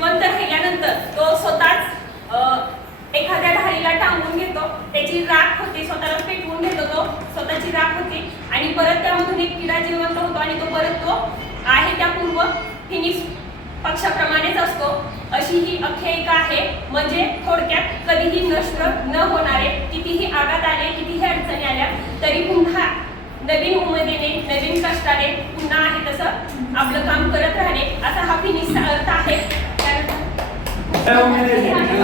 जिवंत राहिल्यानंतर तो स्वतःच एखाद्या ढाळीला टांगून घेतो. त्याची राख होते स्वतःला पेटवून घेतो तो स्वतःची राख होते. आणि परत त्यामधून एक किडा जिवंत होतो आणि तो परत तो आहे त्या पूर्व फिनिश पक्षाप्रमाणेच असतो. अशी ही आख्यायिका आहे. म्हणजे थोडक्यात कधीही नष्ट न होणारे कितीही आघात आले कितीही अडचणी आल्या तरी पुन्हा नवीन उमेदीने नवीन कष्टाने पुन्हा आहे तसं आपलं काम करत राहणे. असा हा फिनिशचा अर्थ आहे. फिनिक्सचा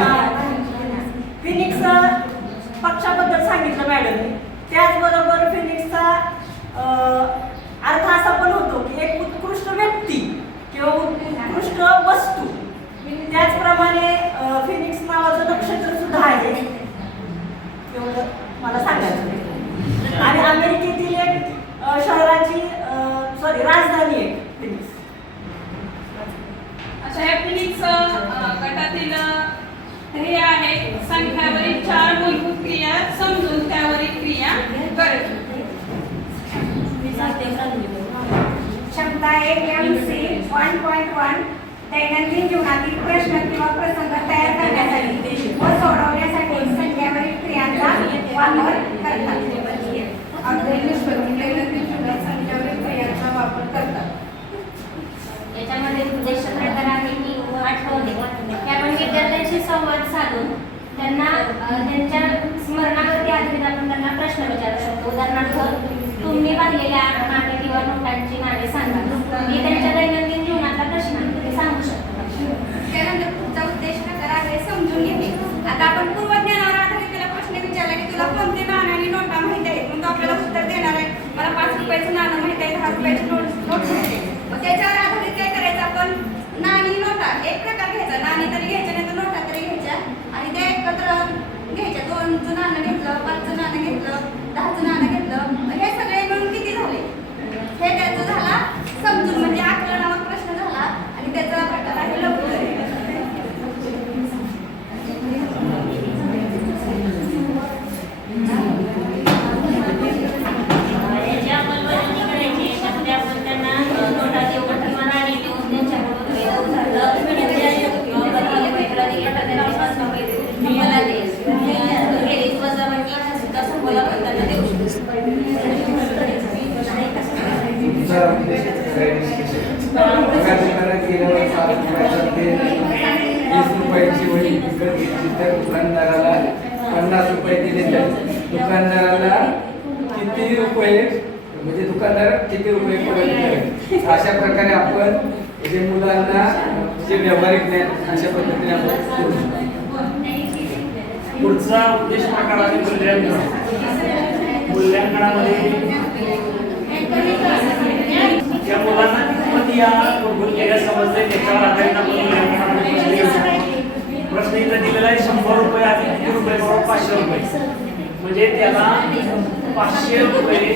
फिनिक्स पक्षाबद्दल सांगितलं मॅडमने त्याचबरोबर फिनिक्सचा अर्थ असा पण होतो की एक उत्कृष्ट व्यक्ती किंवा उत्कृष्ट वस्तू. त्याचप्रमाणे फिनिक्स नावाचं नक्षत्र सुद्धा आहे. एवढं मला सांगायचं आणि अमेरिकेतील एक शहराची सॉरी राजधानी आहे फिनिक्स अशा ह्या फिनिक्स अ, हे आहे. संख्यावरील चार मूलभूत क्रिया समजून त्यावरील क्रिया करत क्षमता एक M C one point one दैनंदिन जीवनातील प्रश्न किंवा प्रसंग तयार करण्यासाठी व सोडवण्यासाठी संख्यावरील क्रियांचा वापर करतात दैनंदिन जीवनात संख्यावरील क्रियांचा वापर करतात याच्यामध्ये उद्देश प्रकार आहे की आठवणे की आपण विद्यार्थ्यांशी संवाद साधून त्यांना त्यांच्या स्मरणावरती आधारित आपण त्यांना प्रश्न विचारू शकतो. उदाहरणार्थ तुम्ही बांधलेल्या नाणे किंवा नोटांची नाणे सांगा. हे त्यांच्या दैनंदिन जीवनातला प्रश्न ते सांगू शकतो. त्यानंतर पुढचा उद्देश प्रकार आहे समजून घेणे. आता आपण पूर्वज्ञानावर आधारित त्याला प्रश्न विचारला की तुला कोणते नाणे आणि नोटा माहिती आहेत? मग तो आपल्याला उत्तर देणार आहे मला पाच रुपयाचं नाणं माहिती आहे दहा रुपयाची नोट नोट माहिती आहे मग त्याच्यावर आधारित काय करायचं आपण? नाणी नोटा एक प्रकार घ्यायचा. नाणी तरी घ्यायचं नाही तर नोटा तरी घ्यायच्या आणि त्या एकत्र घ्यायच्या. दोनचं नाणं घेतलं पाचचं नाणं घेतलं दहाचं नाणं घेतलं मग हे सगळे मिळून किती झाले हे त्याचं झाला समजून म्हणजे आकलनामक प्रश्न झाला आणि त्याचा प्रकार आहे लवकर याची अंमलबजावणी करायची याच्यामध्ये आपण त्यांना अ, नोटा देऊ किंवा नाणी देऊन त्यांच्याकडून वेळ म्हणजे किंवा कधी वेगळा दिला तर त्यांना पाच रुपये देऊ. मला दे. बेरीज वजाबाकी ह्या सुद्धा संबोधन आपण त्यांना देऊ शकतो वीस रुपयाची वडी विकत घेतली तर दुकानदाराला पन्नास रुपये दिले तर दुकानदाराला किती रुपये म्हणजे दुकानदार किती रुपये पडत अशा प्रकारे आपण जे मुलांना जे व्यावहारिक ज्ञान अशा पद्धतीने आपण पुढचा उद्देश प्रकार आहे मूल्यांकन मूल्यांकनामध्ये या मुलांना कितपत या त्याच्यावर आधारित आपण प्रश्न इथं दिलेला आहे शंभर रुपये आणि किती रुपये? बरोबर पाचशे रुपये. म्हणजे त्याला पाचशे रुपये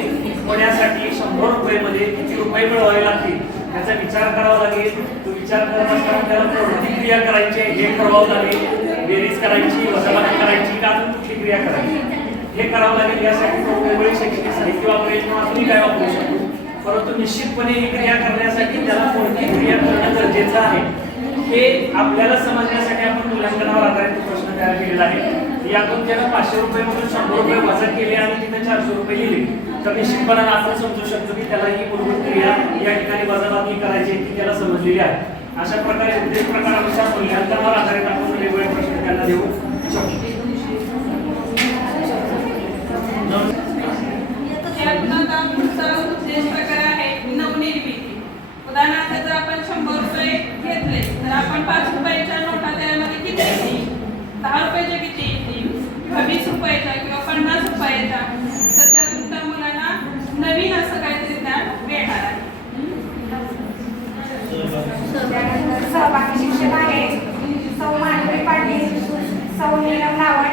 होण्यासाठी शंभर रुपये मध्ये किती रुपये मिळवावे लागतील? याचा विचार करावा लागेल. तो विचार करत असताना त्याला प्रवृत्ती क्रिया करायची आहे, हे करावं लागेल. बेरीज करायची वजाबाकी करायची का अजून कुठली क्रिया करायची? हे करावं लागेल यासाठी तो वेगवेगळे शैक्षणिक साहित्य वापरेल किंवा अजूनही काय वापरू शकतो परंतु निश्चितपणे ही क्रिया करण्यासाठी त्याला कोणती क्रिया करणं गरजेचं आहे हे आपल्याला समजण्यासाठी आपण मूल्यांकनावर आधारित प्रश्न तयार केलेला आहे. यातून त्यानं पाचशे रुपये म्हणून शंभर रुपये वजा केले आणि तिथे चारशे रुपये लिहिले. तर निश्चितपणाने आपण समजू शकतो की त्याला ही मूलभूत क्रिया या ठिकाणी वजाबाकी करायची आहे ती त्याला समजलेली आहे. अशा प्रकारे उद्देश प्रकारानुसार मूल्यांकनावर आधारित आपण वेगवेगळे प्रश्न त्यांना देऊ शकतो त्यातून आता पुढचा उद्देश प्रकार आहे नवनिर्मिती उदाहरणार्थ जर आपण शंभर रुपये घेतले तर आपण पाच रुपयाच्या नोटा त्यामध्ये किती येतील दहा रुपयाच्या किती येतील किंवा वीस रुपयाचा किंवा पन्नास रुपयाच्या तर त्या त्या मुलांना नवीन असं काहीतरी ज्ञान मिळणार आहे. त्यानंतर सहभागी शिक्षक आहे सौ मानवी पाटील सौ नीलम लावण